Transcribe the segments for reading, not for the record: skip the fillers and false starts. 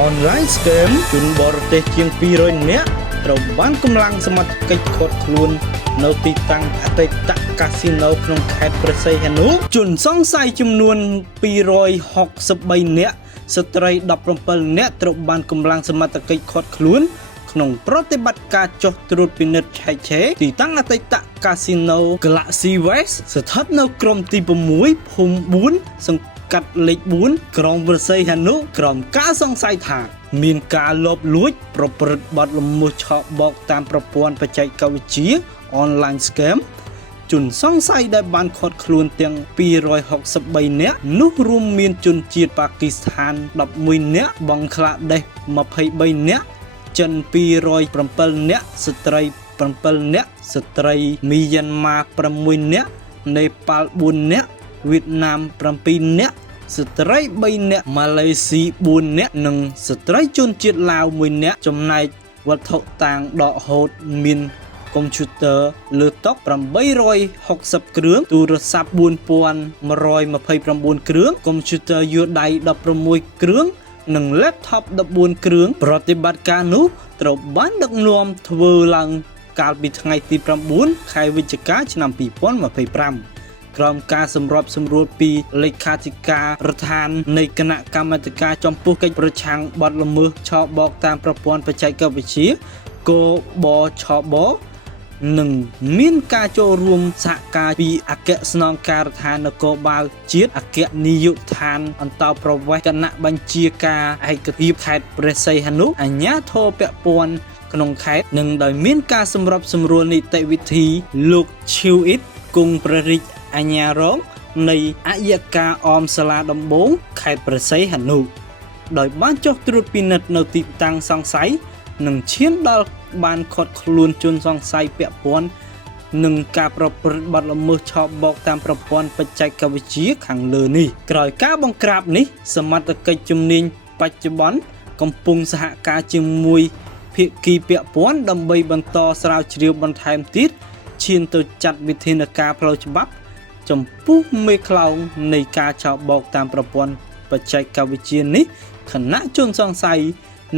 Online scam ជនបរទេសជាង200នាក់ត្រូវបានកម្លាំងសមត្ថកិច្ចឃាត់ខ្លួននៅទីតាំងអតីតកាស៊ីណូក្នុងខេត្តព្រះសីហនុជនសង្ស័យចំនួន263នាក់ស្ត្រី17នាក់ត្រូវបានកម្លាំងសមត្ថកិច្ចឃាត់ខ្លួនក្នុងប្រតិបត្តិការចុះត្រួតពិនិត្យឆែកឆេរទីតាំងអតីតកាស៊ីណូ Galaxy West ស្ថិតនៅក្រុមទី6ភូមិ4សង្កាត់លេខ4ក្រុងព្រះសីហនុក្រុមការសង្ស័យថាមានការលបលួចប្រព្រឹត្តបទល្មើសឆបោកតាមប្រព័ន្ធបច្ចេកវិទ្យា Online Scam ជនសង្ស័យដែលបានឃាត់ខ្លួនទាំង263នាក់នោះរួមមានជនជាតិប៉ាគីស្ថាន11នាក់បង់ក្លាដេស23នាក់ចិន207នាក់ស្ត្រី7នាក់ស្ត្រីមីយ៉ាន់ម៉ា6នាក់នេប៉ាល់4នាក់វៀតណាម7នាក់ស្ត្រី3នាក់ម៉ាឡេស៊ី4នាក់និងស្ត្រីជនជាតិឡាវ1នាក់ចំណែកវត្ថុតាងដកហូតមានកុំព្យូទ័រលើតុ860គ្រឿងទូរស័ព្ទ4129គ្រឿងកុំព្យូទ័រយួរដៃ16គ្រឿងនិង laptop 14គ្រឿងប្រតិបត្តិការនោះត្រូវបានដឹកនាំធ្វើឡើងកាលពីថ្ងៃទី9ខែវិច្ឆិកាឆ្នាំ2025ក្រោមការសម្របសម្រួលពីលេខាធិការដ្ឋាននៃគណៈកម្មាធិការចំពោះកិច្ចប្រឆាំងបទល្មើសឆបោកតាមប្រព័ន្ធបច្ចេកវិទ្យាកបឆបនិងមានការចូលរួមសហការពីអគ្គស្នងការដ្ឋាននគរបាលជាតិអគ្គនាយកដ្ឋានអន្តរប្រវេសន៍គណៈបញ្ជាការឯកភាពខេត្តព្រះសីហនុអាជ្ញាធរពាក់ព័ន្ធក្នុងខេត្តនិងដោយមានការសម្របសម្រួលនីតិវិធីលោកឈីវអ៊ីតគង់ព្រះរាជអាជ្ញារងនៃអយការអមសាលាដំបងខេត្តព្រះសីហនុដោយបានចុះត្រួតពិនិត្យនៅទីតាំងសង្ស័យនិងឈានដល់បានឃាត់ខ្លួនជនសង្ស័យពាក់ព័ន្ធនឹងការប្រព្រឹត្តបទល្មើសឆបោកតាមប្រព័ន្ធបច្ចេកវិទ្យាខាងលើនេះក្រោយការបង្ក្រាបនេះសមត្ថកិច្ចជំនាញបច្ចុប្បន្នកំពុងសហការជាមួយភាគីពាក់ព័ន្ធដើម្បីបន្តស្រាវជ្រាវបន្ថែមទៀតឈានទៅចាត់វិធានការផ្លូវច្បាប់ចំពោះមេខ្លោងនៃការឆបោកតាមប្រព័ន្ធបច្ចេកវិទ្យានេះគណៈជនសង្ស័យ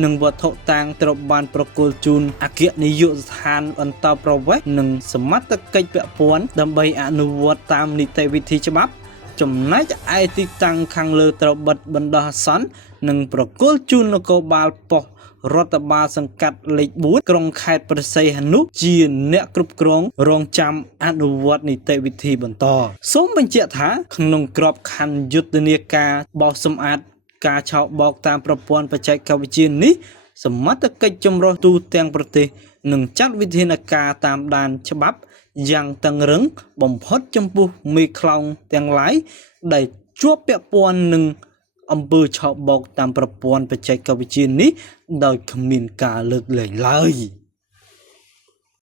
និងវត្ថុតាងត្រូវបានប្រគល់ជូនអគ្គនាយកដ្ឋានអន្តរប្រវេសន៍និងសមត្ថកិច្ចពាក់ព័ន្ធដើម្បីអនុវត្តតាមនីតិវិធីច្បាប់ចំណែកឯទីតាំងខាងលើត្រូវបិទបណ្ដោះអាសន្ននិងប្រគល់ជូននគរបាលប៉ុស្តិ៍រដ្ឋបាលសង្កាត់លេខ4ក្រុងខេត្តព្រះសីហនុជាអ្នកគ្រប់គ្រងរងចាំអនុវត្តនីតិវិធីបន្តសូមបញ្ជាក់ថាក្នុងក្របខ័ណ្ឌយុទ្ធនាការបោសសម្អាតការឆបោកតាមប្រព័ន្ធបច្ចេកវិទ្យានេះសមត្ថកិច្ចចម្រុះទូទាំងប្រទេសនឹងចាត់វិធានការតាមដានច្បាប់យ៉ាងតឹងរឹងបំផុតចំពោះមេខ្លោងទាំងឡាយដែលជាប់ពាក់ព័ន្ធនឹងអំពើឆបោកតាមប្រព័ន្ធបច្ចេកវិទ្យានេះដោយគ្មានការលើកលែងឡើយ